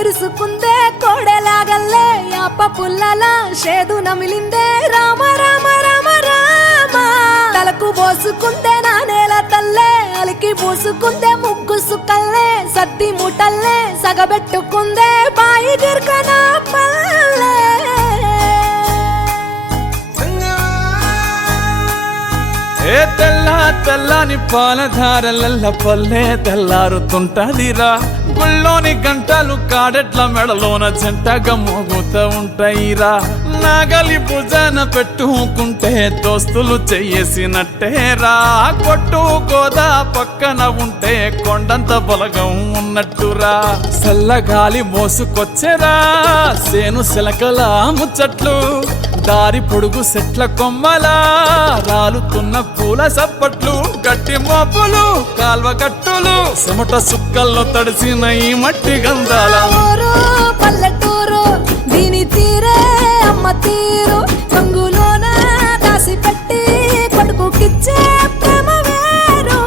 విరుసుకుందే కోడెలాగల్లే యాప పుల్లల షేదు నమిలిందే రామ రామ రామ రామ తలకు పోసుకుందే నా నేల తల్లే అలికి పూసుకుందే ముగ్గు సుక్కల్లే సద్ది ముటల్లే సగబెట్టుకుందే బాయి గిర్కన పల్లె ఏ తెల్లని పాలధారలల్ల పల్లె తెల్లారుతుంటదిరా గుళ్ళోని గంటలు కాడెట్ల మెడలోన జంటగా మోగుతూ ఉంటాయిరా నాగలి భుజాన పెట్టుకుంటే దోస్తులు చెయ్యేసినట్టేరా కొట్టు గోదా పక్కన ఉంటే కొండంత బలగం ఉన్నట్టురా చల్లగాలి మోసుకొచ్చెరా సేను సిలకల ముచ్చట్లు దారి పొడుగు సెట్ల కొమ్మలా రాలుతున్న పూల సప్పట్లు గట్టి మోపులు కాల్వ గట్టులు చెమట సుక్కల్లో తడిసిన ఈ మట్టి గంధాల పల్లెటూరు దీని తీరే అమ్మ తీరు కంగులోన దాసి పెట్టి కొడుకుకిచ్చే ప్రేమ వేరు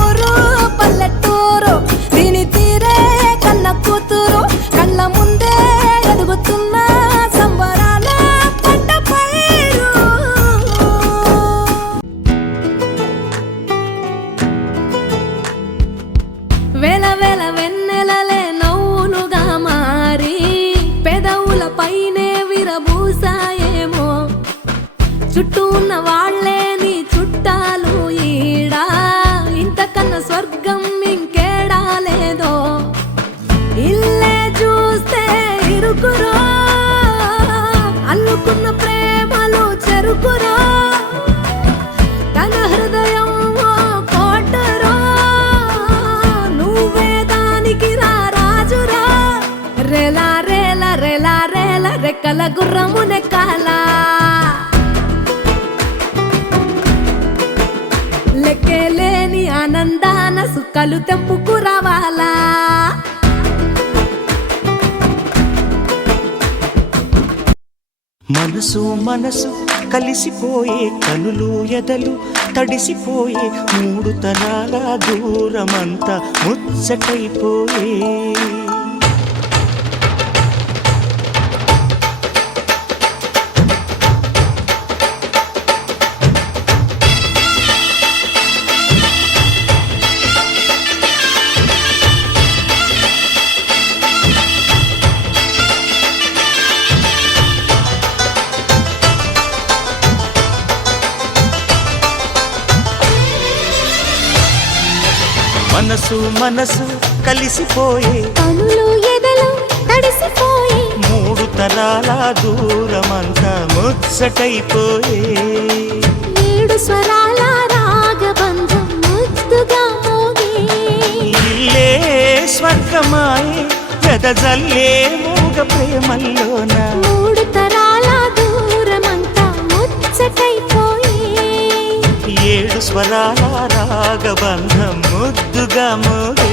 ఊరు పల్లెటూరు దీని తీరే కన్న కూతురు కళ్ళ ముందే ఎదుగుతున్న సంబరాల పంట పైరు వేల వేల వెన్నెలలే నవ్వులుగా మారి పెదవుల పైనే విరబూసాయేమో చుట్టూ ఉన్న వాళ్లే నీ చుట్టాలు ఈడా ఇంతకన్నా స్వర్గం ఇంకేడా లేదో ఇల్లే చూస్తే ఇరుకురో అల్లుకున్న ప్రేమలు చెరుకురో తన హృదయం కోటరో నువ్వే దానికి రాజురా రేలా రేలా రేలా రేలా రెక్కల గుర్రము నెక్కాలా లెక్కేలేని ఆనందాన సుక్కలు తెంపుకు రావాలా మనసు మనసు కలిసిపోయే కనులు ఎదలు తడిసిపోయే మూడు తరాల దూరమంతా ముచ్చటైపోయే మనసు మనసు కలిసిపోయే కనులు ఎదలు తడిసిపోయే మూడు తరాల దూరమంతా ముచ్చటైపోయే ఏడు స్వరాల రాగబంధం ముద్దుగా మోగే ఇల్లే స్వర్గమాయే వెదజల్లే మూగ ప్రేమల్లోన మూడు తరాల దూరమంతా ముచ్చటైపోయే ఏడు స్వరాల రాగబంధం ముద్దుగా మోగే